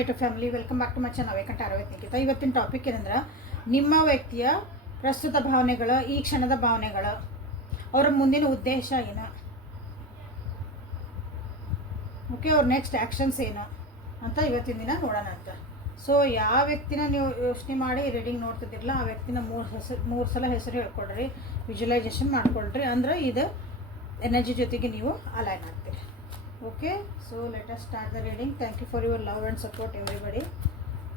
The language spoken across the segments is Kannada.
My to family, welcome back to my channel ವೇಕಂಠ ಅರವತ್ತು. ಇವತ್ತಿನ ಟಾಪಿಕ್ ಏನಂದ್ರೆ ನಿಮ್ಮ ವ್ಯಕ್ತಿಯ ಪ್ರಸ್ತುತ ಭಾವನೆಗಳು, ಈ ಕ್ಷಣದ ಭಾವನೆಗಳು, ಅವರ ಮುಂದಿನ ಉದ್ದೇಶ ಏನು, ಓಕೆ, ಅವ್ರ ನೆಕ್ಸ್ಟ್ ಆ್ಯಕ್ಷನ್ಸ್ ಏನು ಅಂತ ಇವತ್ತಿನ ದಿನ ನೋಡೋಣ ಅಂತ. ಸೊ ಯಾವ ವ್ಯಕ್ತಿನ ನೀವು ಯೋಚನೆ ಮಾಡಿ ರೀಡಿಂಗ್ ನೋಡ್ತಿದ್ದಿರಲ್ಲ, ಆ ವ್ಯಕ್ತಿನ ಮೂರು ಸಲ ಹೆಸರು ಹೇಳ್ಕೊಡ್ರಿ, ವಿಜುವಲೈಸೇಷನ್ ಮಾಡ್ಕೊಳ್ರಿ, ಅಂದ್ರೆ ಇದು ಎನರ್ಜಿ ಜೊತೆಗೆ ನೀವು ಅಲೈನ್ ಆಗ್ತೀರಿ. Okay, so let us start the reading. Thank you for your love and support everybody.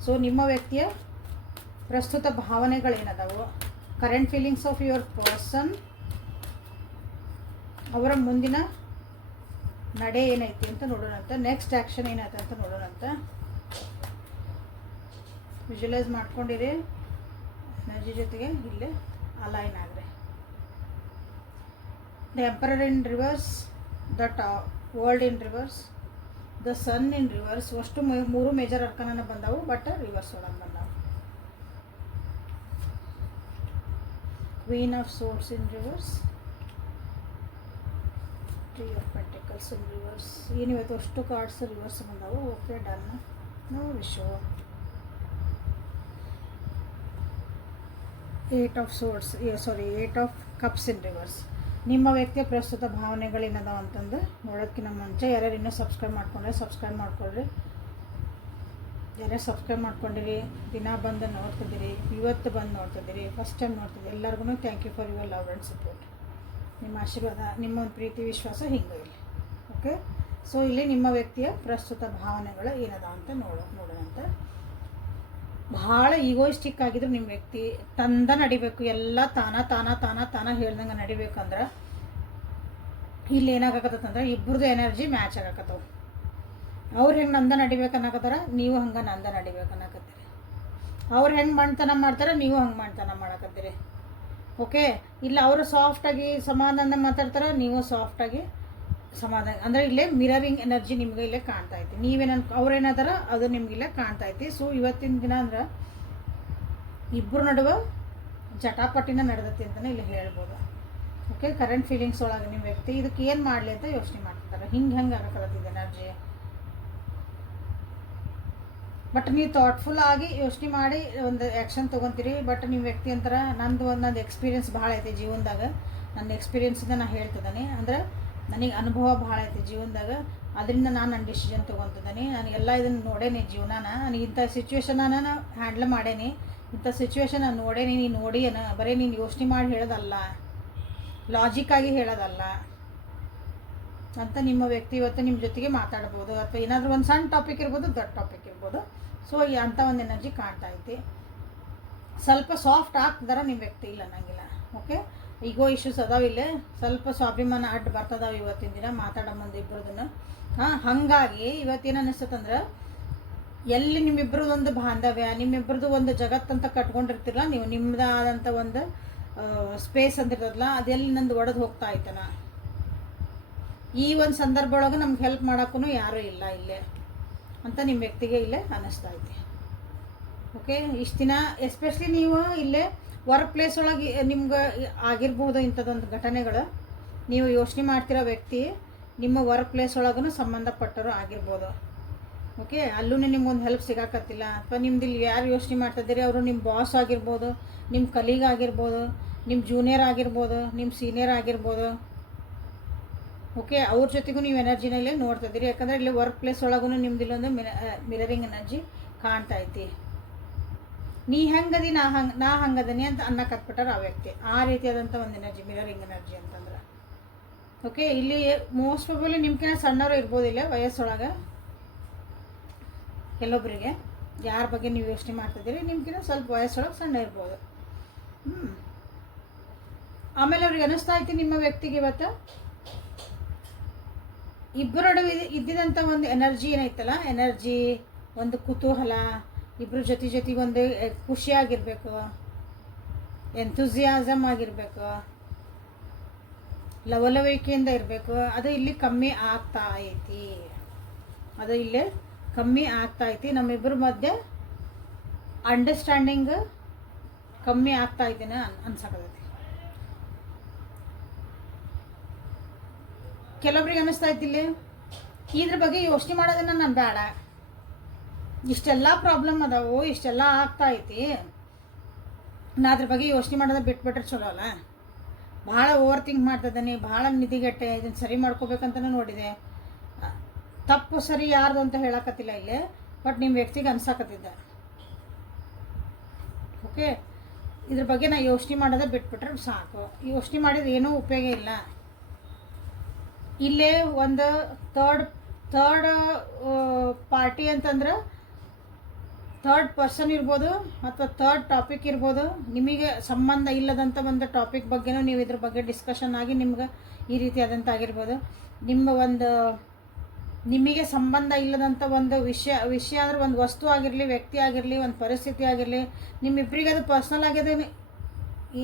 So ನಿಮ್ಮ ವ್ಯಕ್ತಿಯ ಪ್ರಸ್ತುತ ಭಾವನೆಗಳೇನದಾವು, current feelings of your person, ಅವರ ಮುಂದಿನ ನಡೆ ಏನೈತಿ ಅಂತ ನೋಡೋಣಂತ, ನೆಕ್ಸ್ಟ್ ಆ್ಯಕ್ಷನ್ ಏನೈತೆ ಅಂತ ನೋಡೋಣಂತ. ವಿಜುವಲೈಸ್ ಮಾಡ್ಕೊಂಡಿರಿ, ಎನರ್ಜಿ ಜೊತೆಗೆ ಇಲ್ಲೇ ಅಲೈನ್ ಆಗ್ರಿ. The emperor in reverse, the world in reverse, the sun in reverse. ಅಷ್ಟು ಮೂರು ಮೇಜರ್ ಅರ್ಕನ ಬಂದವು, ಬಟ್ ರಿವರ್ಸ್ ಒಳಗೆ ಬಂದವು. Queen of swords in reverse, three of pentacles in reverse. ಏನಿವತ್ತು ಅಷ್ಟು ಕಾರ್ಡ್ಸ್ ರಿವರ್ಸ್ ಬಂದವು. Okay, done. ನೋ ವಿಶೋ. Eight of swords, eight of cups in reverse. ನಿಮ್ಮ ವ್ಯಕ್ತಿಯ ಪ್ರಸ್ತುತ ಭಾವನೆಗಳೇನದಾವ ಅಂತಂದು ನೋಡೋದಕ್ಕಿಂತ ಮುಂಚೆ ಯಾರ್ಯಾರು ಇನ್ನೂ ಸಬ್ಸ್ಕ್ರೈಬ್ ಮಾಡ್ಕೊಂಡ್ರೆ ಸಬ್ಸ್ಕ್ರೈಬ್ ಮಾಡ್ಕೊಳ್ರಿ. ಯಾರ್ಯಾರು ಸಬ್ಸ್ಕ್ರೈಬ್ ಮಾಡ್ಕೊಂಡಿರಿ, ದಿನ ಬಂದು ನೋಡ್ತಿದ್ದೀರಿ, ಇವತ್ತು ಬಂದು ನೋಡ್ತಿದ್ದೀರಿ, ಫಸ್ಟ್ ಟೈಮ್ ನೋಡ್ತಿದ್ದೀರಿ, ಎಲ್ಲರಿಗೂ thank you for your love and support. ನಿಮ್ಮ ಆಶೀರ್ವಾದ, ನಿಮ್ಮ ಒಂದು ಪ್ರೀತಿ ವಿಶ್ವಾಸ ಹಿಂಗೆ ಇಲ್ಲಿ. ಓಕೆ, ಸೊ ಇಲ್ಲಿ ನಿಮ್ಮ ವ್ಯಕ್ತಿಯ ಪ್ರಸ್ತುತ ಭಾವನೆಗಳು ಏನದ ಅಂತ ನೋಡೋಣಂತ. ಭಾಳ ಈಗೋಯಿಸ್ಟಿಕ್ ಆಗಿದ್ರು ನಿಮ್ಮ ವ್ಯಕ್ತಿ ತಂದ ನಡಿಬೇಕು, ಎಲ್ಲ ತಾನ ಹೇಳ್ದಂಗೆ ನಡಿಬೇಕಂದ್ರೆ ಇಲ್ಲಿ ಏನಾಗತ್ತಂದ್ರೆ ಇಬ್ಬರದು ಎನರ್ಜಿ ಮ್ಯಾಚ್ ಆಗಕತ್ತವ. ಅವ್ರು ಹೆಂಗೆ ನಂದ ನಡಿಬೇಕು ಅನ್ನಕತ್ತಾರ, ನೀವು ಹಂಗೆ ನಂದ ನಡಿಬೇಕು ಅನ್ನಕತ್ತೀರಿ. ಅವ್ರು ಹೆಂಗೆ ಮಾಡ್ತಾನ ಮಾಡ್ತಾರೆ, ನೀವು ಹಂಗೆ ಮಾಡ್ತಾನ ಮಾಡಕತ್ತೀರಿ. ಓಕೆ, ಇಲ್ಲ ಅವರು ಸಾಫ್ಟಾಗಿ ಸಮಾಧಾನ ಮಾತಾಡ್ತಾರೆ, ನೀವು ಸಾಫ್ಟಾಗಿ ಸಮಾಧಾನ, ಅಂದರೆ ಇಲ್ಲೇ ಮಿರರಿಂಗ್ ಎನರ್ಜಿ ನಿಮ್ಗೆ ಇಲ್ಲೇ ಕಾಣ್ತಾ ಐತಿ. ಅವ್ರೇನಾದಾರ ಅದು ನಿಮ್ಗಿಲ್ಲೇ ಕಾಣ್ತಾ ಐತಿ. ಸೊ ಇವತ್ತಿನ ದಿನ ಅಂದ್ರೆ ಇಬ್ಬರು ನಡುವೆ ಜಟಾಪಟಿನ ನಡೆದೈತಿ ಅಂತಲೇ ಇಲ್ಲಿ ಹೇಳ್ಬೋದು. ಓಕೆ, ಕರೆಂಟ್ ಫೀಲಿಂಗ್ಸ್ ಒಳಗೆ ನಿಮ್ಮ ವ್ಯಕ್ತಿ ಇದಕ್ಕೆ ಏನು ಮಾಡಲಿ ಅಂತ ಯೋಚನೆ ಮಾಡ್ತಾರೆ. ಹೆಂಗೆ ಆಗಕತ್ತಿದೆ ಎನರ್ಜಿ, ಬಟ್ ನೀವು ಥಾಟ್ಫುಲ್ ಆಗಿ ಯೋಚನೆ ಮಾಡಿ ಒಂದು ಆ್ಯಕ್ಷನ್ ತೊಗೊತೀರಿ. ಬಟ್ ನಿಮ್ಮ ವ್ಯಕ್ತಿ ಅಂತಾರೆ ನಂದು ಎಕ್ಸ್ಪೀರಿಯನ್ಸ್ ಭಾಳ ಐತಿ ಜೀವನದಾಗ, ನನ್ನ ಎಕ್ಸ್ಪೀರಿಯನ್ಸಿಂದ ನಾನು ಹೇಳ್ತಿದ್ದಾನೆ, ಅಂದ್ರೆ ನನಗೆ ಅನುಭವ ಭಾಳ ಐತಿ ಜೀವನದಾಗ, ಅದರಿಂದ ನಾನು ಡಿಸಿಷನ್ ತೊಗೊತಿದ್ದೀನಿ. ನಾನು ಎಲ್ಲ ಇದನ್ನು ನೋಡೇನಿ ಜೀವನಾನ, ನನಗೆ ಇಂಥ ಸಿಚುವೇಶನ್ನ ನಾನು ಹ್ಯಾಂಡ್ಲ್ ಮಾಡೇನಿ, ಇಂಥ ಸಿಚುವೇಶನ್ ನಾನು ನೋಡೇನಿ. ನೀನು ನೋಡಿ ಬರೀ ನೀನು ಯೋಚನೆ ಮಾಡಿ ಹೇಳೋದಲ್ಲ, ಲಾಜಿಕ್ಕಾಗಿ ಹೇಳೋದಲ್ಲ ಅಂತ ನಿಮ್ಮ ವ್ಯಕ್ತಿ ಇವತ್ತು ನಿಮ್ಮ ಜೊತೆಗೆ ಮಾತಾಡ್ಬೋದು. ಅಥವಾ ಏನಾದರೂ ಒಂದು ಸಣ್ಣ ಟಾಪಿಕ್ ಇರ್ಬೋದು, ದೊಡ್ಡ ಟಾಪಿಕ್ ಇರ್ಬೋದು. ಸೊ ಅಂಥ ಒಂದು ಎನರ್ಜಿ ಕಾಣ್ತಾ ಐತಿ. ಸ್ವಲ್ಪ ಸಾಫ್ಟ್ ಆಗ್ತದಾರ ನಿಮ್ಮ ವ್ಯಕ್ತಿ, ಇಲ್ಲ ಅನ್ನಂಗಿಲ್ಲ. ಓಕೆ, ಈಗೋ ಇಶ್ಯೂಸ್ ಅದಾವ, ಇಲ್ಲೇ ಸ್ವಲ್ಪ ಸ್ವಾಭಿಮಾನ ಅಡ್ಡ ಬರ್ತದಾವ ಇವತ್ತಿನ ದಿನ ಮಾತಾಡೋ ಮುಂದೆ ಇಬ್ಬರದನ್ನು. ಹಾಗಾಗಿ ಇವತ್ತೇನು ಅನ್ನಿಸ್ತಂದ್ರೆ, ಎಲ್ಲಿ ನಿಮ್ಮಿಬ್ಬರದೊಂದು ಬಾಂಧವ್ಯ, ನಿಮ್ಮಿಬ್ಬರದು ಒಂದು ಜಗತ್ತಂತ ಕಟ್ಕೊಂಡಿರ್ತಿರಲ್ಲ ನೀವು, ನಿಮ್ಮದಾದಂಥ ಒಂದು ಸ್ಪೇಸ್ ಅಂತಿರ್ತದಲ್ಲ, ಅದೆಲ್ಲಿ ನಂದು ಒಡೆದು ಹೋಗ್ತಾ ಐತನ. ಈ ಒಂದು ಸಂದರ್ಭ ಒಳಗೆ ನಮ್ಗೆ ಹೆಲ್ಪ್ ಮಾಡೋಕ್ಕೂ ಯಾರೂ ಇಲ್ಲ ಇಲ್ಲೇ ಅಂತ ನಿಮ್ಮ ವ್ಯಕ್ತಿಗೆ ಇಲ್ಲೇ ಅನ್ನಿಸ್ತಾ ಐತಿ. ಓಕೆ, ಇಷ್ಟು ದಿನ ಎಸ್ಪೆಷಲಿ ನೀವು ಇಲ್ಲೇ ವರ್ಕ್ ಪ್ಲೇಸ್ ಒಳಗೆ ನಿಮ್ಗೆ ಆಗಿರ್ಬೋದು ಇಂಥದ್ದೊಂದು ಘಟನೆಗಳು. ನೀವು ಯೋಚನೆ ಮಾಡ್ತಿರೋ ವ್ಯಕ್ತಿ ನಿಮ್ಮ ವರ್ಕ್ ಪ್ಲೇಸ್ ಒಳಗೂ ಸಂಬಂಧಪಟ್ಟರು ಆಗಿರ್ಬೋದು. ಓಕೆ, ಅಲ್ಲೂ ನಿಮ್ಗೊಂದು ಹೆಲ್ಪ್ ಸಿಗಾಕತ್ತಿಲ್ಲ, ಅಥವಾ ನಿಮ್ದು ಇಲ್ಲಿ ಯಾರು ಯೋಚನೆ ಮಾಡ್ತಿದ್ದೀರಿ ಅವರು ನಿಮ್ಮ ಬಾಸ್ ಆಗಿರ್ಬೋದು, ನಿಮ್ಮ ಕಲೀಗ್ ಆಗಿರ್ಬೋದು, ನಿಮ್ಮ ಜೂನಿಯರ್ ಆಗಿರ್ಬೋದು, ನಿಮ್ಮ ಸೀನಿಯರ್ ಆಗಿರ್ಬೋದು. ಓಕೆ, ಅವ್ರ ಜೊತೆಗೂ ನೀವು ಎನರ್ಜಿನಲ್ಲೇ ನೋಡ್ತಿದ್ದೀರಿ. ಯಾಕಂದರೆ ಇಲ್ಲಿ ವರ್ಕ್ ಪ್ಲೇಸ್ ಒಳಗೂ ನಿಮ್ದು ಇಲ್ಲೊಂದು ಮಿರರಿಂಗ್ ಎನರ್ಜಿ ಕಾಣ್ತಾ ಐತಿ. ನೀ ಹೆಂಗದಿ ನಾ ಹಂಗದನಿ ಅಂತ ಅನ್ನಕತ್ಬಿಟ್ಟಾರ ಆ ವ್ಯಕ್ತಿ. ಆ ರೀತಿಯಾದಂಥ ಒಂದು ಎನರ್ಜಿ ಮಿರರಿಂಗ್ ಎನರ್ಜಿ ಅಂತಂದ್ರೆ. ಓಕೆ, ಇಲ್ಲಿ ಮೋಸ್ಟ್ ಪ್ರಾಬಬ್ಲಿ ನಿಮ್ಗಿಂತ ಸಣ್ಣವರು ಇರ್ಬೋದಿಲ್ಲ ವಯಸ್ಸೊಳಗೆ. ಕೆಲವೊಬ್ಬರಿಗೆ ಯಾರ ಬಗ್ಗೆ ನೀವು ಯೋಚನೆ ಮಾಡ್ತಿದ್ದೀರಿ ನಿಮ್ಗಿಂತ ಸ್ವಲ್ಪ ವಯಸ್ಸೊಳಗೆ ಸಣ್ಣ ಇರ್ಬೋದು. ಆಮೇಲೆ ಅವ್ರಿಗೆ ಅನ್ನಿಸ್ತಾ ಐತಿ ನಿಮ್ಮ ವ್ಯಕ್ತಿಗೆ ಇವತ್ತು ಇಬ್ಬರ ನಡುವೆ ಇದ್ದಿದಂಥ ಒಂದು ಎನರ್ಜಿ ಏನೈತಲ್ಲ, ಎನರ್ಜಿ, ಒಂದು ಕುತೂಹಲ, ಇಬ್ಬರ ಜೊತೆಗೆ ಒಂದು ಖುಷಿಯಾಗಿರಬೇಕು, ಎಂಥೂಸಿಯಾಸಮ್ ಆಗಿರಬೇಕು, ಲವಲವಿಕೆಯಿಂದ ಇರಬೇಕು. ಅದು ಇಲ್ಲಿ ಕಮ್ಮಿ ಆಗ್ತಾ ಐತಿ. ನಮ್ಮಿಬ್ಬರ ಮಧ್ಯೆ ಅಂಡರ್ಸ್ಟ್ಯಾಂಡಿಂಗ್ ಕಮ್ಮಿ ಆಗ್ತಾ ಐತಿನ ಅನ್ಸಕತ್ತೈತಿ. ಕೆಲವೊಬ್ರಿಗೆ ಅನ್ನಿಸ್ತಾ ಇದ್ದಿಲ್ಲ ಇದ್ರ ಬಗ್ಗೆ ಯೋಚನೆ ಮಾಡೋದನ್ನ ನಾನು ಬೇಡ, ಇಷ್ಟೆಲ್ಲ ಪ್ರಾಬ್ಲಮ್ ಅದಾವು, ಇಷ್ಟೆಲ್ಲ ಆಗ್ತಾ ಐತಿ, ನಾ ಅದ್ರ ಬಗ್ಗೆ ಯೋಚನೆ ಮಾಡೋದು ಬಿಟ್ಬಿಟ್ರೆ ಚಲೋ ಅಲ್ಲ. ಭಾಳ ಓವರ್ ಥಿಂಕ್ ಮಾಡ್ತಿದ್ದಾನೆ, ಭಾಳ ನಿಧಿಗೆಟ್ಟೆ, ಇದನ್ನು ಸರಿ ಮಾಡ್ಕೋಬೇಕಂತಲೂ ನೋಡಿದೆ. ತಪ್ಪು ಸರಿ ಯಾರ್ದು ಅಂತ ಹೇಳಕತ್ತಿಲ್ಲ ಇಲ್ಲಿ, ಬಟ್ ನಿಮ್ಮ ವ್ಯಕ್ತಿಗೆ ಅನ್ಸಾಕತ್ತಿದ್ದೆ. ಓಕೆ, ಇದ್ರ ಬಗ್ಗೆ ನಾ ಯೋಚನೆ ಮಾಡೋದೇ ಬಿಟ್ಬಿಟ್ರೆ ಸಾಕು. ಯೋಚನೆ ಮಾಡಿದ್ರೆ ಏನೂ ಉಪಯೋಗ ಇಲ್ಲ. ಇಲ್ಲೇ ಒಂದು ಥರ್ಡ್ ಪಾರ್ಟಿ ಅಂತಂದ್ರೆ ಥರ್ಡ್ ಪರ್ಸನ್ ಇರ್ಬೋದು ಅಥವಾ ಥರ್ಡ್ ಟಾಪಿಕ್ ಇರ್ಬೋದು. ನಿಮಗೆ ಸಂಬಂಧ ಇಲ್ಲದಂಥ ಒಂದು ಟಾಪಿಕ್ ಬಗ್ಗೆನೂ ನೀವು ಇದ್ರ ಬಗ್ಗೆ ಡಿಸ್ಕಷನ್ ಆಗಿ ನಿಮ್ಗೆ ಈ ರೀತಿಯಾದಂಥ ಆಗಿರ್ಬೋದು. ನಿಮಗೆ ಸಂಬಂಧ ಇಲ್ಲದಂಥ ಒಂದು ವಿಷಯ ಅಂದ್ರೆ ಒಂದು ವಸ್ತು ಆಗಿರಲಿ, ವ್ಯಕ್ತಿ ಆಗಿರಲಿ, ಒಂದು ಪರಿಸ್ಥಿತಿ ಆಗಿರಲಿ, ನಿಮ್ಮಿಬ್ಬರಿಗೆ ಅದು ಪರ್ಸ್ನಲ್ ಆಗಿದೆ,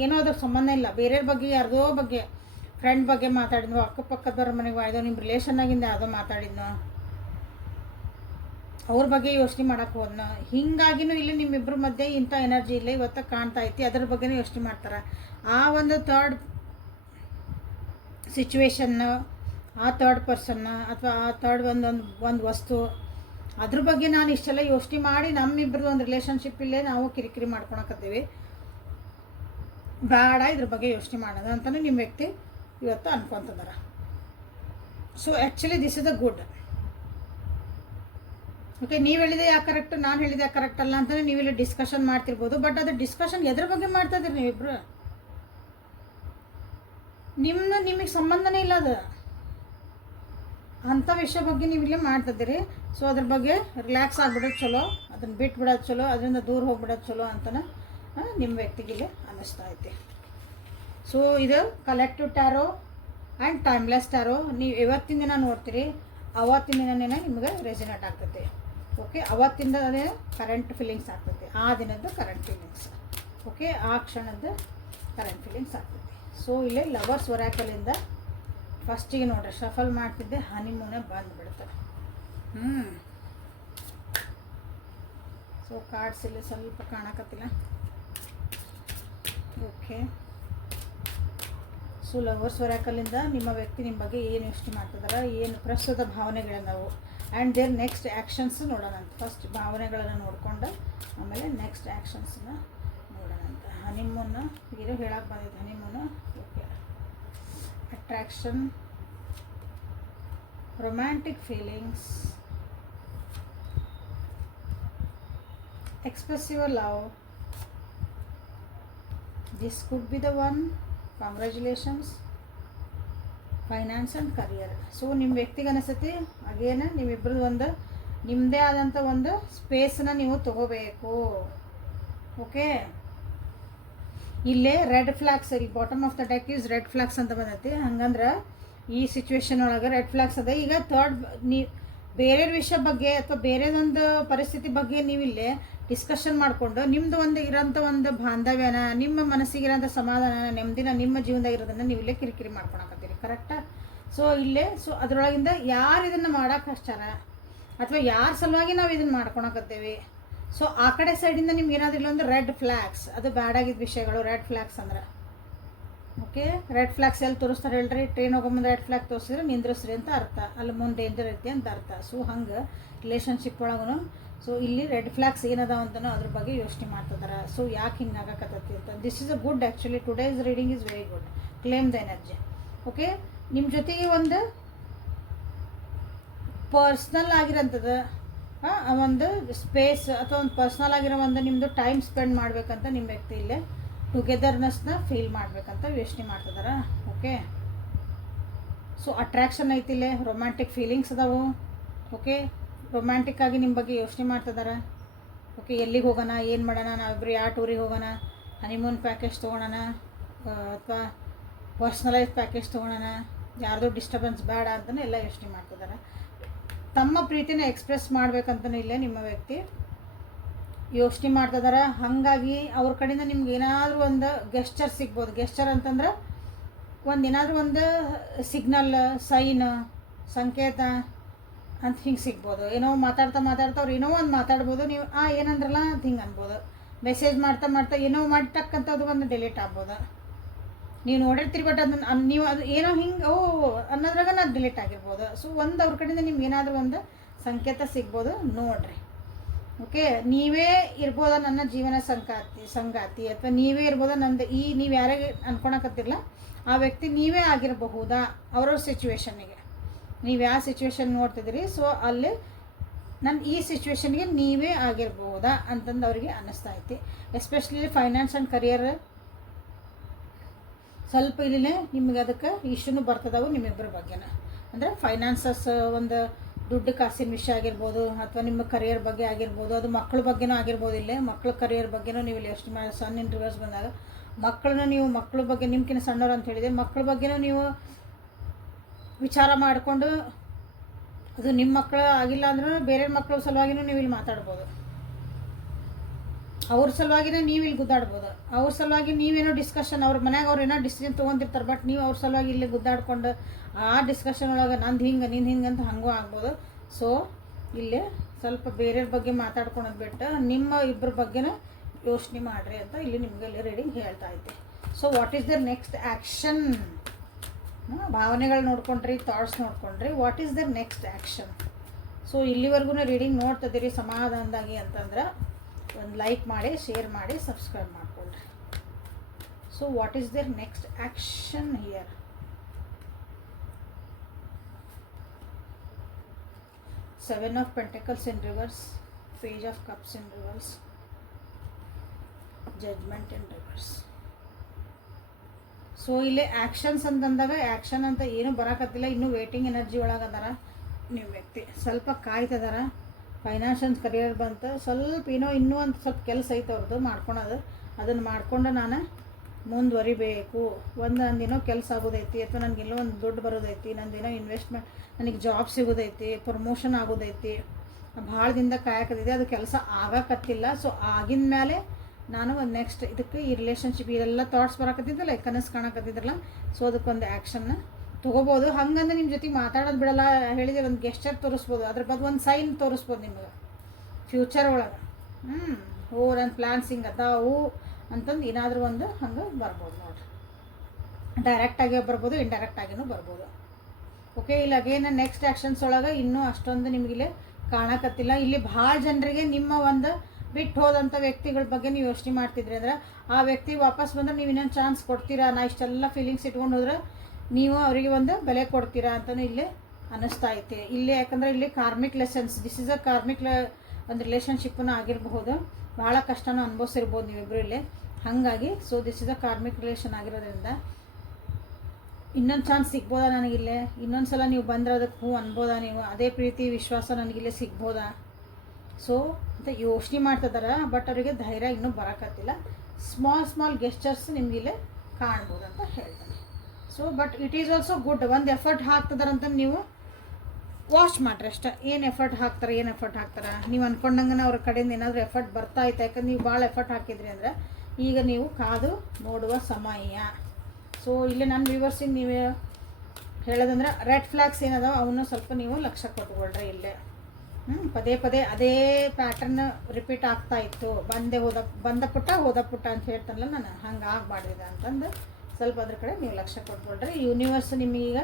ಏನೋ ಅದ್ರ ಸಂಬಂಧ ಇಲ್ಲ. ಬೇರೆಯವ್ರ ಬಗ್ಗೆ ಯಾರ್ದೋ ಬಗ್ಗೆ, ಫ್ರೆಂಡ್ ಬಗ್ಗೆ ಮಾತಾಡಿದ್ನೋ, ಅಕ್ಕಪಕ್ಕದವ್ರ ಮನೆಗೆ ಮಾಡಿದೋ, ನಿಮ್ಮ ರಿಲೇಷನ್ನಾಗಿಂದ ಯಾವುದೋ ಮಾತಾಡಿದ್ನೋ, ಅವ್ರ ಬಗ್ಗೆ ಯೋಚನೆ ಮಾಡೋಕ್ಕೆ ಹೋದ್ನೋ. ಹೀಗಾಗಿನೂ ಇಲ್ಲಿ ನಿಮ್ಮಿಬ್ಬರ ಮಧ್ಯೆ ಇಂಥ ಎನರ್ಜಿ ಇಲ್ಲ ಇವತ್ತು ಕಾಣ್ತಾ ಐತಿ, ಅದ್ರ ಬಗ್ಗೆನೇ ಯೋಚನೆ ಮಾಡ್ತಾರೆ. ಆ ಒಂದು ಥರ್ಡ್ ಸಿಚುವೇಶನ್ನು, ಆ ಥರ್ಡ್ ಪರ್ಸನ್ನ ಅಥವಾ ಆ ಥರ್ಡ್ ಒಂದು ವಸ್ತು, ಅದ್ರ ಬಗ್ಗೆ ನಾನು ಇಷ್ಟೆಲ್ಲ ಯೋಚನೆ ಮಾಡಿ ನಮ್ಮಿಬ್ಬರದ್ದು ಒಂದು ರಿಲೇಷನ್ಶಿಪ್ ಇಲ್ಲೇ ನಾವು ಕಿರಿಕಿರಿ ಮಾಡ್ಕೊಳಕತ್ತೀವಿ, ಬೇಡ ಇದ್ರ ಬಗ್ಗೆ ಯೋಚನೆ ಮಾಡೋದು ಅಂತಲೂ ನಿಮ್ಮ ವ್ಯಕ್ತಿ ಇವತ್ತು ಅನ್ಕೊತಿದ್ದಾರೆ. So actually this is a good. Okay, ನೀವು ಹೇಳಿದೆ ಯಾಕೆ ಕರೆಕ್ಟ್, ನಾನು ಹೇಳಿದೆ ಯಾಕೆ ಕರೆಕ್ಟ್ ಅಲ್ಲ ಅಂತಲೇ ನೀವಿಲ್ಲಿ ಡಿಸ್ಕಷನ್ ಮಾಡ್ತಿರ್ಬೋದು. ಬಟ್ ಅದು ಡಿಸ್ಕಷನ್ ಎದ್ರ ಬಗ್ಗೆ ಮಾಡ್ತಾ ಇದ್ದೀರಿ ನೀವಿಬ್ರು? ನಿಮಗೆ ಸಂಬಂಧನೇ ಇಲ್ಲ ಅದು, ಅಂಥ ವಿಷಯ ಬಗ್ಗೆ ನೀವು ಇಲ್ಲೇ ಮಾಡ್ತಿದ್ದೀರಿ. ಸೊ ಅದ್ರ ಬಗ್ಗೆ ರಿಲ್ಯಾಕ್ಸ್ ಆಗಿಬಿಡೋದು ಚಲೋ, ಅದನ್ನು ಬಿಟ್ಬಿಡೋದು ಚಲೋ, ಅದರಿಂದ ದೂರ ಹೋಗ್ಬಿಡೋದು ಚಲೋ ಅಂತಲೇ ನಿಮ್ಮ ವ್ಯಕ್ತಿಗೆ ಇಲ್ಲಿ ಅನ್ನಿಸ್ತಾ ಐತಿ. ಸೊ ಇದು collective tarot and timeless tarot. ನೀವು ಇವತ್ತಿನ ದಿನ ನೋಡ್ತೀರಿ, ಅವತ್ತಿನ ದಿನನೇ ನಿಮಗೆ ರೆಸಿನೇಟ್ ಆಗ್ತೈತಿ. ಓಕೆ, ಅವತ್ತಿಂದನೇ ಕರೆಂಟ್ ಫೀಲಿಂಗ್ಸ್ ಆಗ್ತೈತಿ, ಆ ದಿನದ್ದು ಕರೆಂಟ್ ಫೀಲಿಂಗ್ಸ್. ಓಕೆ, ಆ ಕ್ಷಣದ್ದು ಕರೆಂಟ್ ಫೀಲಿಂಗ್ಸ್ ಆಗ್ತೈತಿ. ಸೊ ಇಲ್ಲೇ ಲವರ್ಸ್ ಒರಾಕಲಿಂದ ಫಸ್ಟಿಗೆ ನೋಡ್ರಿ ಶಫಲ್ ಮಾಡ್ತಿದ್ದೆ, ಹನಿಮೂನೇ ಬಂದುಬಿಡುತ್ತೆ. ಸೊ ಕಾರ್ಡ್ಸ್ ಇಲ್ಲಿ ಸ್ವಲ್ಪ ಕಾಣಕತ್ತಿಲ್ಲ. ಓಕೆ, ಸೊ ಲವರ್ಸ್ ಒರಾಕಲಿಂದ ನಿಮ್ಮ ವ್ಯಕ್ತಿ ನಿಮ್ಮ ಬಗ್ಗೆ ಏನು ಯೋಚನೆ ಮಾಡ್ತಿದ್ದಾರೆ, ಏನು ಪ್ರಸ್ತುತ ಭಾವನೆಗಳಿಂದವು, ಆ್ಯಂಡ್ ದೇರ್ ನೆಕ್ಸ್ಟ್ ಆ್ಯಕ್ಷನ್ಸ್ ನೋಡೋಣ ಅಂತ. ಫಸ್ಟ್ ಭಾವನೆಗಳನ್ನು ನೋಡಿಕೊಂಡು ಆಮೇಲೆ ನೆಕ್ಸ್ಟ್ ಆ್ಯಕ್ಷನ್ಸನ್ನ ನೋಡೋಣ ಅಂತ. ಹನಿಮೂನ್ ಇದು ಹೇಳಕ್ಕೆ ಬಂದಿದ್ದು, honeymoon. Okay, attraction, romantic feelings, express your love, this could be the one, congratulations, finance and career. So ನಿಮ್ಮ ವ್ಯಕ್ತಿಗೆ ಅನಿಸುತ್ತೆ ಅಗೇನ ನಿಮ್ಮಿಬ್ಬರದ್ದು ಒಂದು ನಿಮ್ಮದೇ ಆದಂಥ ಒಂದು ಸ್ಪೇಸನ್ನ ನೀವು ತಗೋಬೇಕು. ಓಕೆ, ಇಲ್ಲೇ ರೆಡ್ ಫ್ಲಾಗ್ಸ್, ಇಲ್ಲಿ bottom of the deck is red flags ಅಂತ ಬಂದೈತಿ. ಹಂಗಂದ್ರೆ ಈ ಸಿಚುವೇಶನ್ ಒಳಗೆ ರೆಡ್ ಫ್ಲಾಗ್ಸ್ ಅದ. ಈಗ ಥರ್ಡ್ ಬೇರೆ ವಿಷಯ ಬಗ್ಗೆ ಅಥವಾ ಬೇರೆದೊಂದು ಪರಿಸ್ಥಿತಿ ಬಗ್ಗೆ ನೀವಿಲ್ಲೇ ಡಿಸ್ಕಷನ್ ಮಾಡಿಕೊಂಡು ನಿಮ್ಮದು ಒಂದು ಇರೋಂಥ ಒಂದು ಬಾಂಧವ್ಯನ, ನಿಮ್ಮ ಮನಸ್ಸಿಗಿರೋಂಥ ಸಮಾಧಾನ, ನೆಮ್ಮದಿನ, ನಿಮ್ಮ ಜೀವನದಾಗ ಇರೋದನ್ನು ನೀವು ಇಲ್ಲೇ ಕಿರಿಕಿರಿ ಮಾಡ್ಕೊಳಕತ್ತೀರಿ. ಕರೆಕ್ಟಾ? ಸೊ ಇಲ್ಲೇ ಅದರೊಳಗಿಂದ ಯಾರು ಇದನ್ನು ಮಾಡೋಕೆ ಹಚ್ಚಾರ ಅಥವಾ ಯಾರ ಸಲುವಾಗಿ ನಾವು ಇದನ್ನು ಮಾಡ್ಕೊಳಕತ್ತೀವಿ. ಸೊ ಆ ಕಡೆ ಸೈಡಿಂದ ನಿಮ್ಗೆ ಏನಾದರೂ ಇಲ್ಲೊಂದು ರೆಡ್ ಫ್ಲಾಗ್ಸ್, ಅದು ಬ್ಯಾಡಾಗಿದ್ದ ವಿಷಯಗಳು ರೆಡ್ ಫ್ಲಾಗ್ಸ್ ಅಂದ್ರೆ. ಓಕೆ, ರೆಡ್ ಫ್ಲಾಗ್ಸ್ ಎಲ್ಲಿ ತೋರಿಸ್ತಾರೆ ಹೇಳ್ರಿ? ಟ್ರೈನ್ ಹೋಗೋ ಮುಂದೆ ರೆಡ್ ಫ್ಲಾಗ್ ತೋರಿಸಿದ್ರೆ ನಿಂದ್ರಿಸ್ರಿ ಅಂತ ಅರ್ಥ, ಅಲ್ಲಿ ಮುಂದೆ ಡೇಂಜರ್ ಐತಿ ಅಂತ ಅರ್ಥ. ಸೊ ಹಂಗೆ ರಿಲೇಷನ್ಶಿಪ್ ಒಳಗೂ ಸೊ ಇಲ್ಲಿ ರೆಡ್ ಫ್ಲಾಗ್ಸ್ ಏನದಾವ ಅಂತನೋ ಅದ್ರ ಬಗ್ಗೆ ಯೋಚನೆ ಮಾಡ್ತಿದ್ದಾರೆ. ಸೊ ಯಾಕೆ ಹಿಂಗೆ ಆಗಕತ್ತೈತಿ ಅಂತ. This is a good actually, today's reading is very good. Claim the energy. Okay, ನಿಮ್ಮ ಜೊತೆಗೆ ಒಂದು ಪರ್ಸ್ನಲ್ ಆಗಿರೋಂಥದ್ದು ಒಂದು ಸ್ಪೇಸ್ ಅಥವಾ ಒಂದು ಪರ್ಸ್ನಲ್ ಆಗಿರೋ ಒಂದು ನಿಮ್ಮದು ಟೈಮ್ ಸ್ಪೆಂಡ್ ಮಾಡಬೇಕಂತ ನಿಮ್ಮ ವ್ಯಕ್ತಿ ಇಲ್ಲೇ ಟುಗೆದರ್ನೆಸ್ನ ಫೀಲ್ ಮಾಡಬೇಕಂತ ಯೋಚನೆ ಮಾಡ್ತಿದ್ದಾರೆ. ಓಕೆ, ಸೊ ಅಟ್ರಾಕ್ಷನ್ ಐತಿಲ್ಲೇ, ರೊಮ್ಯಾಂಟಿಕ್ ಫೀಲಿಂಗ್ಸ್ ಅದಾವು. ಓಕೆ, ರೊಮ್ಯಾಂಟಿಕ್ ಆಗಿ ನಿಮ್ಮ ಬಗ್ಗೆ ಯೋಚನೆ ಮಾಡ್ತಿದ್ದಾರೆ. ಓಕೆ, ಎಲ್ಲಿಗೆ ಹೋಗೋಣ, ಏನು ಮಾಡೋಣ, ನಾವಿಬ್ಬರು ಯಾವ ಟೂರಿಗೆ ಹೋಗೋಣ, ಹನಿಮೂನ್ ಪ್ಯಾಕೇಜ್ ತೊಗೊಳೋಣ ಅಥವಾ ಪರ್ಸ್ನಲೈಸ್ ಪ್ಯಾಕೇಜ್ ತೊಗೊಳೋಣ, ಯಾರ್ದು ಡಿಸ್ಟರ್ಬೆನ್ಸ್ ಬೇಡ ಅಂತಲೇ ಎಲ್ಲ ಯೋಚನೆ ಮಾಡ್ತಿದ್ದಾರೆ. ತಮ್ಮ ಪ್ರೀತಿನ ಎಕ್ಸ್ಪ್ರೆಸ್ ಮಾಡ್ಬೇಕಂತಲೇ ಇಲ್ಲೇ ನಿಮ್ಮ ವ್ಯಕ್ತಿ ಯೋಚನೆ ಮಾಡ್ತಿದ್ದಾರೆ. ಹಾಗಾಗಿ ಅವ್ರ ಕಡೆಯಿಂದ ನಿಮ್ಗೆ ಏನಾದರೂ ಒಂದು ಗೆಸ್ಚರ್ ಸಿಗ್ಬೋದು. ಗೆಸ್ಚರ್ ಅಂತಂದ್ರೆ ಏನಾದರೂ ಒಂದು ಸಿಗ್ನಲ್, ಸೈನ್, ಸಂಕೇತ ಅಂತ ಹಿಂಗೆ ಸಿಗ್ಬೋದು. ಏನೋ ಮಾತಾಡ್ತಾ ಅವ್ರು ಏನೋ ಒಂದು ಮಾತಾಡ್ಬೋದು, ನೀವು ಏನಂದ್ರಲ್ಲ ಅಂತ ಹಿಂಗೆ ಅನ್ಬೋದು. ಮೆಸೇಜ್ ಮಾಡ್ತಾ ಏನೋ ಮಾಡಿ ಟಕ್ಕಂತ ಅದು ಒಂದು ಡಿಲೀಟ್ ಆಗ್ಬೋದು. ನೀವು ನೋಡಿರ್ತೀರಿ, ಬಟ್ ಅದನ್ನು ನೀವು ಅದು ಏನೋ ಹಿಂಗೆ ಅನ್ನೋದ್ರಾಗ ಅದು ಡಿಲೀಟ್ ಆಗಿರ್ಬೋದು. ಸೊ ಒಂದು ಅವ್ರ ಕಡೆಯಿಂದ ನಿಮ್ಗೆ ಏನಾದರೂ ಒಂದು ಸಂಕೇತ ಸಿಗ್ಬೋದು, ನೋಡ್ರಿ. ಓಕೆ, ನೀವೇ ಇರ್ಬೋದ ನನ್ನ ಜೀವನ ಸಂಗಾತಿ ಅಥವಾ ನೀವೇ ಇರ್ಬೋದ ನಂದು ನೀವು ಯಾರಿಗೆ ಅನ್ಕೊಳಕತ್ತಿರಲ್ಲ ಆ ವ್ಯಕ್ತಿ ನೀವೇ ಆಗಿರಬಹುದಾ ಅವ್ರವ್ರ ಸಿಚುವೇಶನ್ನಿಗೆ. ನೀವು ಯಾವ ಸಿಚುವೇಶನ್ ನೋಡ್ತಿದ್ದೀರಿ, ಸೊ ಅಲ್ಲಿ ನನ್ನ ಈ ಸಿಚುವೇಶನ್ಗೆ ನೀವೇ ಆಗಿರ್ಬೋದಾ ಅಂತಂದು ಅವರಿಗೆ ಅನ್ನಿಸ್ತಾ ಐತಿ. ಎಸ್ಪೆಷಲಿ ಫೈನಾನ್ಸ್ ಆ್ಯಂಡ್ ಕರಿಯರ್ ಸ್ವಲ್ಪ ಇಲ್ಲಿನೇ ನಿಮಗೆ ಅದಕ್ಕೆ ಇಶ್ಯೂನು ಬರ್ತದವು ನಿಮ್ಮಿಬ್ಬರ ಬಗ್ಗೆನ. ಅಂದರೆ ಫೈನಾನ್ಸಸ್ ಒಂದು ದುಡ್ಡು ಕಾಸಿನ ವಿಷಯ ಆಗಿರ್ಬೋದು ಅಥವಾ ನಿಮ್ಮ ಕರಿಯರ್ ಬಗ್ಗೆ ಆಗಿರ್ಬೋದು, ಅದು ಮಕ್ಕಳ ಬಗ್ಗೆನೂ ಆಗಿರ್ಬೋದು. ಇಲ್ಲೇ ಮಕ್ಕಳ ಕರಿಯರ್ ಬಗ್ಗೆನೂ ನೀವು ಇಲ್ಲಿ ಎಷ್ಟು ಮಾಡಿ ಸಣ್ಣ ಇನ್ ರಿವರ್ಸ್ ಬಂದಾಗ ಮಕ್ಕಳನ್ನ ನೀವು ಮಕ್ಕಳ ಬಗ್ಗೆ ನಿಮ್ಗಿನ್ನ ಸಣ್ಣವ್ರು ಅಂತ ಹೇಳಿದೆ ಮಕ್ಕಳ ಬಗ್ಗೆನೂ ನೀವು ವಿಚಾರ ಮಾಡಿಕೊಂಡು ಅದು ನಿಮ್ಮ ಮಕ್ಕಳು ಆಗಿಲ್ಲ ಅಂದ್ರೂ ಬೇರೆ ಮಕ್ಕಳ ಸಲುವಾಗಿನೂ ನೀವು ಇಲ್ಲಿ ಮಾತಾಡ್ಬೋದು. ಅವ್ರ ಸಲುವಾಗಿನೇ ನೀವು ಇಲ್ಲಿ ಗುದ್ದಾಡ್ಬೋದು. ಅವ್ರ ಸಲುವಾಗಿ ನೀವೇನೋ ಡಿಸ್ಕಷನ್ ಅವ್ರ ಮನ್ಯಾಗ ಅವ್ರು ಏನೋ ಡಿಸಿಷನ್ ತೊಗೊಂಡಿರ್ತಾರೆ, ಬಟ್ ನೀವು ಅವ್ರ ಸಲುವಾಗಿ ಇಲ್ಲಿ ಗುದ್ದಾಡ್ಕೊಂಡು ಆ ಡಿಸ್ಕಷನ್ ಒಳಗೆ ನಂದು ಹಿಂಗೆ ನಿಂದು ಹಿಂಗೆ ಅಂತ ಹಂಗೂ ಆಗ್ಬೋದು. ಸೊ ಇಲ್ಲೇ ಸ್ವಲ್ಪ ಬೇರೆಯವ್ರ ಬಗ್ಗೆ ಮಾತಾಡ್ಕೊಳೋದು ಬಿಟ್ಟು ನಿಮ್ಮ ಇಬ್ಬರ ಬಗ್ಗೆನೂ ಯೋಚನೆ ಮಾಡಿರಿ ಅಂತ ಇಲ್ಲಿ ನಿಮಗೆ ಇಲ್ಲಿ ರೀಡಿಂಗ್ ಹೇಳ್ತಾ ಐತೆ. So what is the next action? ಭಾವನೆಗಳು ನೋಡ್ಕೊಂಡ್ರಿ, ಥಾಟ್ಸ್ ನೋಡ್ಕೊಂಡ್ರಿ, what is the next action? So ಇಲ್ಲಿವರೆಗೂ ರೀಡಿಂಗ್ ನೋಡ್ತಿದ್ದೀರಿ ಸಮಾಧಾನದಾಗಿ ಅಂತಂದ್ರೆ ಒಂದು ಲೈಕ್ ಮಾಡಿ, ಶೇರ್ ಮಾಡಿ, ಸಬ್ಸ್ಕ್ರೈಬ್ ಮಾಡಿಕೊಳ್ರಿ. So what is their next action here? Seven of Pentacles in reverse, Page of Cups in reverse, Judgment in reverse. So ಇಲ್ಲಿ ಆ್ಯಕ್ಷನ್ಸ್ ಅಂತಂದಾಗ ಆ್ಯಕ್ಷನ್ ಅಂತ ಏನೂ ಬರೋಕತ್ತಿಲ್ಲ, ಇನ್ನೂ ವೇಟಿಂಗ್ ಎನರ್ಜಿ ಒಳಗದಾರ ನಿಮ್ಮ ವ್ಯಕ್ತಿ. ಸ್ವಲ್ಪ ಕಾಯ್ತಿದಾರ. ಫೈನಾನ್ಸ್ ಆ್ಯಂಡ್ ಕರಿಯರ್ ಬಂತು, ಸ್ವಲ್ಪ ಏನೋ ಇನ್ನೂ ಒಂದು ಸ್ವಲ್ಪ ಕೆಲಸ ಐತೆ ಅವ್ರದ್ದು ಮಾಡ್ಕೊಳೋದು. ಅದನ್ನು ಮಾಡ್ಕೊಂಡು ನಾನು ಮುಂದುವರಿಬೇಕು. ನಂದೇನೋ ಕೆಲಸ ಆಗೋದೈತಿ ಅಥವಾ ನನಗೆಲ್ಲೋ ಒಂದು ದುಡ್ಡು ಬರೋದೈತಿ, ನಂದೇನೋ ಇನ್ವೆಸ್ಟ್ಮೆಂಟ್, ನನಗೆ ಜಾಬ್ ಸಿಗೋದೈತಿ, ಪ್ರಮೋಷನ್ ಆಗೋದೈತಿ, ಭಾಳ ದಿನದ ಕಾಯಕತ್ತಿದೆ, ಅದು ಕೆಲಸ ಆಗಕತ್ತಿಲ್ಲ. ಸೊ ಆಗಿನ ಮೇಲೆ ನಾನು ಒಂದು ನೆಕ್ಸ್ಟ್ ಇದಕ್ಕೆ ಈ ರಿಲೇಷನ್ಶಿಪ್ ಇದೆಲ್ಲ ಥಾಟ್ಸ್ ಬರೋಕತ್ತಿದ್ದಲ್ಲ, ಕನಸು ಕಾಣಕತ್ತಿದ್ರಲ್ಲ, ಸೊ ಅದಕ್ಕೊಂದು ಆ್ಯಕ್ಷನ್ನ ತೊಗೋಬೋದು. ಹಂಗಂದ್ರೆ ನಿಮ್ಮ ಜೊತೆಗೆ ಮಾತಾಡೋದು ಬಿಡಲ್ಲ ಹೇಳಿದೆ, ಒಂದು ಗೆಸ್ಚರ್ ತೋರಿಸ್ಬೋದು, ಅದ್ರ ಬಗ್ಗೆ ಒಂದು ಸೈನ್ ತೋರಿಸ್ಬೋದು ನಿಮಗೆ ಫ್ಯೂಚರ್ ಒಳಗೆ. ನನ್ನ ಪ್ಲ್ಯಾನ್ಸ್ ಹಿಂಗೆ ಅದಾವು ಅಂತಂದು ಏನಾದರೂ ಒಂದು ಹಂಗೆ ಬರ್ಬೋದು ನೋಡಿರಿ. ಡೈರೆಕ್ಟಾಗಿ ಬರ್ಬೋದು, ಇಂಡೈರೆಕ್ಟಾಗಿಯೂ ಬರ್ಬೋದು. ಓಕೆ, ಇಲ್ಲಿ ಅಗೇನ್ ನೆಕ್ಸ್ಟ್ ಆ್ಯಕ್ಷನ್ಸ್ ಒಳಗೆ ಇನ್ನೂ ಅಷ್ಟೊಂದು ನಿಮಗಿಲ್ಲಿ ಕಾಣಕತ್ತಿಲ್ಲ. ಇಲ್ಲಿ ಭಾಳ ಜನರಿಗೆ ನಿಮ್ಮ ಒಂದು ಬಿಟ್ಟು ಹೋದಂಥ ವ್ಯಕ್ತಿಗಳ ಬಗ್ಗೆ ನೀವು ಯೋಚನೆ ಮಾಡ್ತಿದ್ರಿ ಅಂದ್ರೆ ಆ ವ್ಯಕ್ತಿ ವಾಪಸ್ ಬಂದರೆ ನೀವು ಇನ್ನೊಂದು ಚಾನ್ಸ್ ಕೊಡ್ತೀರಾ, ನಾ ಇಷ್ಟೆಲ್ಲ ಫೀಲಿಂಗ್ಸ್ ಇಟ್ಕೊಂಡು ಹೋದ್ರೆ ನೀವು ಅವರಿಗೆ ಒಂದು ಬೆಲೆ ಕೊಡ್ತೀರಾ ಅಂತಲೂ ಇಲ್ಲಿ ಅನ್ನಿಸ್ತಾ ಐತೆ. ಇಲ್ಲಿ ಯಾಕಂದರೆ ಇಲ್ಲಿ karmic lessons, this is a karmic ಒಂದು ರಿಲೇಷನ್ಶಿಪ್ಪನ್ನು ಆಗಿರಬಹುದು, ಭಾಳ ಕಷ್ಟನೂ ಅನುಭವಿಸಿರ್ಬೋದು ನೀವಿಬ್ಬರು ಇಲ್ಲಿ. ಹಾಗಾಗಿ so this is a karmic relation ಆಗಿರೋದ್ರಿಂದ ಇನ್ನೊಂದು ಚಾನ್ಸ್ ಸಿಗ್ಬೋದಾ ನನಗಿಲ್ಲೇ, ಇನ್ನೊಂದು ಸಲ ನೀವು ಬಂದರೆ ಅದಕ್ಕೆ ಹೂ ಅನ್ಬೋದಾ, ನೀವು ಅದೇ ಪ್ರೀತಿ ವಿಶ್ವಾಸ ನನಗಿಲ್ಲೇ ಸಿಗ್ಬೋದಾ? ಸೊ ಅಂತ ಯೋಚನೆ ಮಾಡ್ತಿದ್ದಾರೆ, ಬಟ್ ಅವರಿಗೆ ಧೈರ್ಯ ಇನ್ನೂ ಬರೋಕತ್ತಿಲ್ಲ. ಸ್ಮಾಲ್ ಗೆಸ್ಚರ್ಸ್ ನಿಮಗಿಲ್ಲೇ ಕಾಣ್ಬೋದು ಅಂತ ಹೇಳ್ತಾನೆ. So but it is also good. ಒಂದು ಎಫರ್ಟ್ ಹಾಕ್ತಿದಾರಂತ ನೀವು ವಾಚ್ ಮಾಡಿರಿ ಅಷ್ಟೇ. ಏನು ಎಫರ್ಟ್ ಹಾಕ್ತಾರೆ ನೀವು ಅಂದ್ಕೊಂಡಂಗೆ ಅವ್ರ ಕಡೆಯಿಂದ ಏನಾದರೂ ಎಫರ್ಟ್ ಬರ್ತಾ ಐತೆ. ಯಾಕಂದ್ರೆ ನೀವು ಭಾಳ ಎಫರ್ಟ್ ಹಾಕಿದ್ರಿ ಅಂದರೆ ಈಗ ನೀವು ಕಾದು ನೋಡುವ ಸಮಯ. ಸೊ ಇಲ್ಲಿ ನನ್ನ ವ್ಯೂವರ್ಸಿಗೆ ನೀವು ಹೇಳೋದಂದ್ರೆ ರೆಡ್ ಫ್ಲ್ಯಾಗ್ಸ್ ಏನದಾವ ಅವನ್ನ ಸ್ವಲ್ಪ ನೀವು ಲಕ್ಷ್ಯ ಕೊಟ್ಕೊಳ್ರಿ. ಇಲ್ಲೇ ಪದೇ ಪದೇ ಅದೇ ಪ್ಯಾಟರ್ನ್ ರಿಪೀಟ್ ಆಗ್ತಾ ಇತ್ತು. ಬಂದ ಪುಟ್ಟ ಹೋದ ಪುಟ್ಟ ಅಂತ ಹೇಳ್ತಾನಲ್ಲ ನಾನು, ಹಂಗೆ ಆಗಬಾರ್ದಿದೆ ಅಂತಂದು ಸ್ವಲ್ಪ ಅದ್ರ ಕಡೆ ನೀವು ಲಕ್ಷ್ಯ ಕೊಟ್ಕೊಳ್ರಿ. ಯೂನಿವರ್ಸ್ ನಿಮಗೀಗ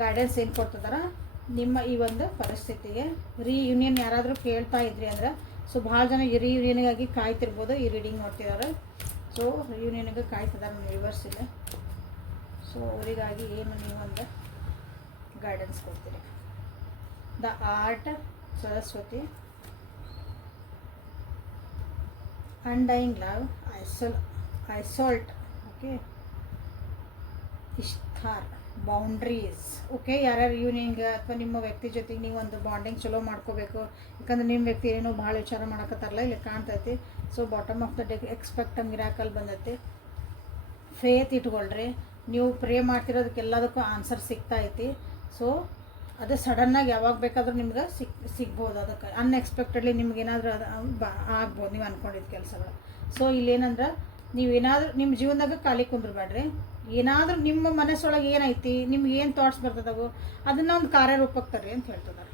ಗೈಡೆನ್ಸ್ ಏನು ಕೊಡ್ತಿದಾರ ನಿಮ್ಮ ಈ ಒಂದು ಪರಿಸ್ಥಿತಿಗೆ. ರಿಯೂನಿಯನ್ ಯಾರಾದರೂ ಕೇಳ್ತಾ ಇದ್ರಿ ಅಂದ್ರೆ ಸೊ ಭಾಳ ಜನ ಈ ರಿಯೂನಿಯನ್ಗಾಗಿ ಕಾಯ್ತಿರ್ಬೋದು, ಈ ರೀಡಿಂಗ್ ನೋಡ್ತಿದ್ದಾರೆ. ಸೊ ರಿಯೂನಿಯನ್ಗೆ ಕಾಯ್ತಿದ್ದಾರೆ ನಮ್ಮ ವ್ಯೂವರ್ಸ್ ಇಲ್ಲ. ಸೊ ಅವರಿಗಾಗಿ ಏನು ನೀವು ಒಂದು ಗೈಡೆನ್ಸ್ ಕೊಡ್ತೀರಿ? The art, Saraswati, undying love, Isolt, okay, Ishtar, boundaries. Okay, ಯಾರ್ಯಾರು ಯೂನಿಯನ್ಗೆ ಅಥವಾ ನಿಮ್ಮ ವ್ಯಕ್ತಿ ಜೊತೆಗೆ ನೀವು ಒಂದು ಬಾಂಡಿಂಗ್ ಚಲೋ ಮಾಡ್ಕೋಬೇಕು. ಯಾಕಂದ್ರೆ ನಿಮ್ಮ ವ್ಯಕ್ತಿ ಏನೋ ಭಾಳ ವಿಚಾರ ಮಾಡಕತ್ತಾರಲ್ಲ ಇಲ್ಲಿ ಕಾಣ್ತೈತಿ. So bottom of the deck expect miracle ಬಂದೈತಿ. ಫೇತ್ ಇಟ್ಕೊಳ್ರಿ. ನೀವು ಪ್ರೇ ಮಾಡ್ತಿರೋದಕ್ಕೆಲ್ಲದಕ್ಕೂ ಆನ್ಸರ್ ಸಿಗ್ತಾ ಐತಿ. ಸೊ ಅದು ಸಡನ್ನಾಗಿ ಯಾವಾಗ ಬೇಕಾದರೂ ನಿಮ್ಗೆ ಸಿಗ್ಬೋದು. ಅದಕ್ಕೆ ಅನ್ಎಕ್ಸ್ಪೆಕ್ಟೆಡ್ಲಿ ನಿಮ್ಗೇನಾದರೂ ಆಗ್ಬೋದು ನೀವು ಅಂದ್ಕೊಂಡಿದ್ದ ಕೆಲಸಗಳು. ಸೊ ಇಲ್ಲೇನಂದ್ರೆ ನೀವೇನಾದರೂ ನಿಮ್ಮ ಜೀವನದಾಗ ಖಾಲಿ ಕುಂದ್ರಬೇಡ್ರಿ. ಏನಾದರೂ ನಿಮ್ಮ ಮನಸ್ಸೊಳಗೆ ಏನೈತಿ, ನಿಮ್ಗೆ ಏನು ಥಾಟ್ಸ್ ಬರ್ತದವು ಅದನ್ನು ಒಂದು ಕಾರ್ಯರೂಪಕ್ಕೆ ತರ್ರಿ ಅಂತ ಹೇಳ್ತಿದ್ದಾರೆ.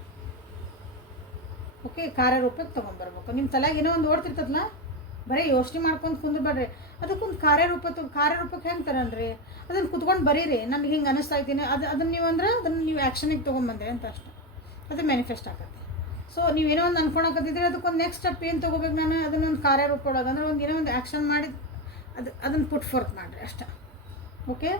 ಓಕೆ, ಕಾರ್ಯರೂಪಕ್ಕೆ ತೊಗೊಂಬರ್ಬೇಕು. ನಿಮ್ಮ ತಲೆಗೆ ಏನೋ ಒಂದು ಓಡ್ತಿರ್ತದಲ್ಲ, ಬರೀ ಯೋಚನೆ ಮಾಡ್ಕೊಂಡು ಕುಂದ್ರಬೇಡ್ರಿ. ಅದಕ್ಕೊಂದು ಕಾರ್ಯರೂಪಕ್ಕೆ ಹೆಂಗೆ ತರನ್ರಿ? ಅದನ್ನು ಕುತ್ಕೊಂಡು ಬರೀರಿ. ನನಗೆ ಹಿಂಗೆ ಅನ್ನಿಸ್ತಾ ಇದ್ದೀನಿ, ಅದನ್ನು ನೀವು ಅಂದ್ರೆ ಅದನ್ನು ನೀವು ಆ್ಯಕ್ಷನಿಗೆ ತೊಗೊಂಬಂದ್ರಿ ಅಂತ ಅಷ್ಟೆ. ಅದು ಮ್ಯಾನಿಫೆಸ್ಟ್ ಆಗತ್ತೆ. ಸೊ ನೀವೇನೋ ಒಂದು ಅನ್ಕೊಳಕತ್ತಿದ್ರೆ ಅದಕ್ಕೊಂದು ನೆಕ್ಸ್ಟ್ ಸ್ಟೆಪ್ ಏನು ತೊಗೋಬೇಕು, ನಾನು ಅದನ್ನೊಂದು ಕಾರ್ಯರೂಪ ಒಳಗೆ ಅಂದರೆ ಒಂದು ಏನೋ ಒಂದು ಆ್ಯಕ್ಷನ್ ಮಾಡಿ ಅದನ್ನು ಪುಟ್ ಫೋರ್ತ್ ಮಾಡಿರಿ ಅಷ್ಟೇ. ಓಕೆ,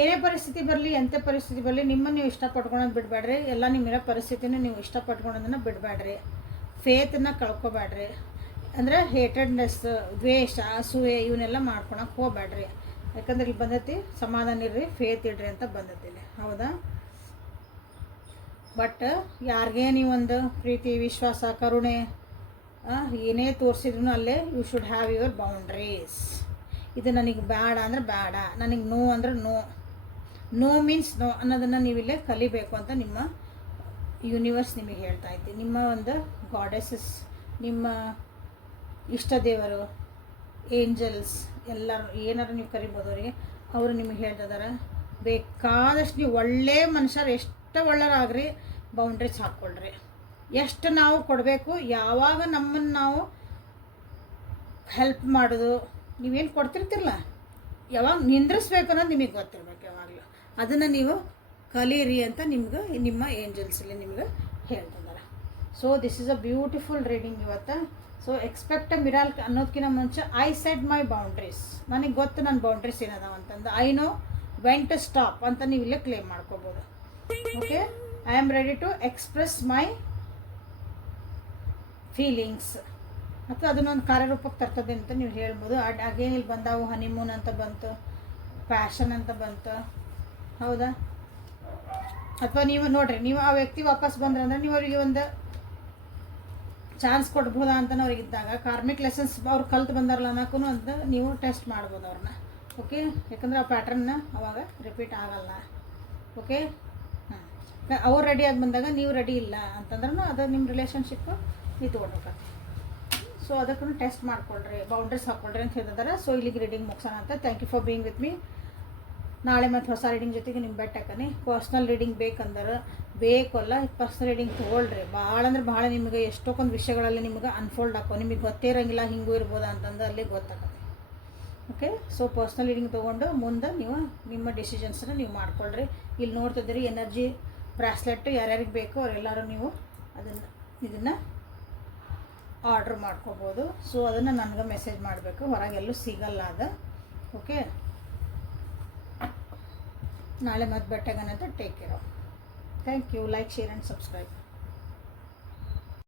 ಏನೇ ಪರಿಸ್ಥಿತಿ ಬರಲಿ, ಎಂಥ ಪರಿಸ್ಥಿತಿ ಬರಲಿ, ನಿಮ್ಮನ್ನು ನೀವು ಇಷ್ಟಪಟ್ಕೊಳೋದು ಬಿಡಬೇಡ್ರಿ. ಎಲ್ಲ ನಿಮ್ಮಿರೋ ಪರಿಸ್ಥಿತಿನ ನೀವು ಇಷ್ಟಪಟ್ಕೊಳೋದನ್ನು ಬಿಡಬೇಡ್ರಿ. ಫೇತನ್ನು ಕಳ್ಕೊಬೇಡ್ರಿ. ಅಂದರೆ ಹೇಟೆಡ್ನೆಸ್, ದ್ವೇಷ, ಅಸೂಯೆ ಇವನ್ನೆಲ್ಲ ಮಾಡ್ಕೊಳಕ್ಕೆ ಹೋಗ್ಬೇಡ್ರಿ. ಯಾಕಂದ್ರೆ ಇಲ್ಲಿ ಬಂದೈತಿ ಸಮಾಧಾನ ಇರ್ರಿ, ಫೇತ್ ಇಡ್ರಿ ಅಂತ ಬಂದೈತಿ ಇಲ್ಲಿ, ಹೌದಾ. ಬಟ್ ಯಾರಿಗೇ ನೀವೊಂದು ಪ್ರೀತಿ, ವಿಶ್ವಾಸ, ಕರುಣೆ ಏನೇ ತೋರಿಸಿದ್ರು ಅಲ್ಲೇ you should have your boundaries. ಇದು ನನಗೆ ಬೇಡ ಅಂದರೆ ಬೇಡ, ನನಗೆ ನೋ ಅಂದರೆ ನೋ, ನೋ ಮೀನ್ಸ್ ನೋ ಅನ್ನೋದನ್ನು ನೀವಿಲ್ಲೇ ಕಲಿಬೇಕು ಅಂತ ನಿಮ್ಮ ಯೂನಿವರ್ಸ್ ನಿಮಗೆ ಹೇಳ್ತಾ ಇದ್ದೆ. ನಿಮ್ಮ ಒಂದು ಗಾಡೆಸಸ್, ನಿಮ್ಮ ಇಷ್ಟ ದೇವರು, ಏಂಜಲ್ಸ್ ಎಲ್ಲರೂ ಏನಾರು ನೀವು ಕರಿಬೋದು ಅವರಿಗೆ, ಅವರು ನಿಮಗೆ ಹೇಳ್ತಿದ್ದಾರೆ ಬೇಕಾದಷ್ಟು ನೀವು ಒಳ್ಳೆ ಮನುಷ್ಯರು ಎಷ್ಟು ಒಳ್ಳೆಯರಾಗ್ರಿ, ಬೌಂಡ್ರೀಸ್ ಹಾಕ್ಕೊಳ್ರಿ. ಎಷ್ಟು ನಾವು ಕೊಡಬೇಕು, ಯಾವಾಗ ನಮ್ಮನ್ನು ನಾವು ಹೆಲ್ಪ್ ಮಾಡೋದು, ನೀವೇನು ಕೊಡ್ತಿರ್ತಿರಲ್ಲ ಯಾವಾಗ ನಿಂದ್ರಿಸ್ಬೇಕು ಅನ್ನೋದು ನಿಮಗೆ ಗೊತ್ತಿರ್ಬೇಕು ಯಾವಾಗಲೂ. ಅದನ್ನು ನೀವು ಕಲೀರಿ ಅಂತ ನಿಮ್ಗೆ ನಿಮ್ಮ ಏಂಜಲ್ಸಲ್ಲಿ ನಿಮ್ಗೆ ಹೇಳ್ತಿದ್ದಾರೆ. So this is a beautiful reading ಇವತ್ತು. ಸೊ ಎಕ್ಸ್ಪೆಕ್ಟ್ ಅ ಮಿರಾಲ್ ಅನ್ನೋದಕ್ಕಿಂತ ಮುಂಚೆ ಐ ಸೆಟ್ ಮೈ ಬೌಂಡ್ರೀಸ್, ನನಗೆ ಗೊತ್ತು ನನ್ನ ಬೌಂಡ್ರೀಸ್ ಏನದಾವ ಅಂತಂದು, I know when to stop ಅಂತ ನೀವು ಇಲ್ಲೇ ಕ್ಲೇಮ್ ಮಾಡ್ಕೋಬೋದು. Okay, I am ready to express my feelings ಅಥವಾ ಅದನ್ನೊಂದು ಕಾರ್ಯರೂಪಕ್ಕೆ ತರ್ತದೆ ಅಂತ ನೀವು ಹೇಳ್ಬೋದು. ಅಗೇನ್ ಇಲ್ಲಿ ಬಂದಾವು ಹನಿಮೂನ್ ಅಂತ ಬಂತು, ಪ್ಯಾಷನ್ ಅಂತ ಬಂತು, ಹೌದಾ. ಅಥವಾ ನೀವು ನೋಡ್ರಿ, ನೀವು ಆ ವ್ಯಕ್ತಿ ವಾಪಸ್ ಬಂದ್ರೆ ಅಂದರೆ ನೀವು ಅವರಿಗೆ ಒಂದು ಚಾನ್ಸ್ ಕೊಡ್ಬೋದಾ ಅಂತ ಅವ್ರಿಗಿದ್ದಾಗ ಕಾರ್ಮಿಕ್ ಲೆಸನ್ಸ್ ಅವ್ರು ಕಲ್ತು ಬಂದಾರಲ್ಲ ಅನ್ನೋಕ್ಕೂ ಅಂತ ನೀವು ಟೆಸ್ಟ್ ಮಾಡ್ಬೋದು ಅವ್ರನ್ನ. ಓಕೆ, ಯಾಕಂದರೆ ಆ ಪ್ಯಾಟ್ರನ್ನ ಅವಾಗ ರಿಪೀಟ್ ಆಗಲ್ಲ. ಓಕೆ, ಅವ್ರು ರೆಡಿಯಾಗಿ ಬಂದಾಗ ನೀವು ರೆಡಿ ಇಲ್ಲ ಅಂತಂದ್ರೂ ಅದು ನಿಮ್ಮ ರಿಲೇಷನ್ಶಿಪ್ಪು ನೀವು ತೊಗೊಳ್ಬೇಕಾಗ್ತದೆ. ಸೊ ಅದಕ್ಕೂ ಟೆಸ್ಟ್ ಮಾಡ್ಕೊಳ್ರಿ, ಬೌಂಡ್ರೀಸ್ ಹಾಕ್ಕೊಳ್ರಿ ಅಂತ ಹೇಳಿದಾರೆ. ಸೊ ಇಲ್ಲಿಗೆ ರೀಡಿಂಗ್ ಮುಗಿಸೋಣ ಅಂತ. Thank you for being with me. ನಾಳೆ ಮತ್ತು ಹೊಸ ರೀಡಿಂಗ್ ಜೊತೆಗೆ ನಿಮ್ಮ ಬೆಟ್ಟಕ್ಕನೆ ಪರ್ಸ್ನಲ್ ರೀಡಿಂಗ್ ಬೇಕಂದ್ರೆ ಬೇಕಲ್ಲ, ಪರ್ಸ್ನಲ್ ರೀಡಿಂಗ್ ತೊಗೊಳ್ರಿ. ಭಾಳ ಅಂದ್ರೆ ಭಾಳ ನಿಮಗೆ ಎಷ್ಟೊಂದು ವಿಷಯಗಳಲ್ಲಿ ನಿಮಗೆ ಅನ್ಫೋಲ್ಡ್ ಹಾಕೋ, ನಿಮಗೆ ಗೊತ್ತೇ ಇರೋಂಗಿಲ್ಲ ಹಿಂಗೂ ಇರ್ಬೋದಾ ಅಂತಂದು ಅಲ್ಲಿ ಗೊತ್ತಾಗುತ್ತೆ. ಓಕೆ, ಸೊ ಪರ್ಸ್ನಲ್ ರೀಡಿಂಗ್ ತೊಗೊಂಡು ಮುಂದೆ ನೀವು ನಿಮ್ಮ ಡಿಸಿಷನ್ಸನ್ನ ನೀವು ಮಾಡ್ಕೊಳ್ರಿ. ಇಲ್ಲಿ ನೋಡ್ತಿದ್ದೀರಿ ಎನರ್ಜಿ ಬ್ರಾಸ್ಲೆಟ್ ಯಾರ್ಯಾರಿಗೆ ಬೇಕೋ ಅವರೆಲ್ಲರೂ ನೀವು ಇದನ್ನು ಆರ್ಡ್ರ್ ಮಾಡ್ಕೋಬೋದು. ಸೊ ಅದನ್ನು ನನಗೆ ಮೆಸೇಜ್ ಮಾಡಬೇಕು, ಹೊರಗೆಲ್ಲೂ ಸಿಗಲ್ಲ ಅದು. ಓಕೆ, ನಾಳೆ ಮತ್ತೆ ಬೆಟ್ಟಗನಂತ take care. Thank you. Like, share and subscribe.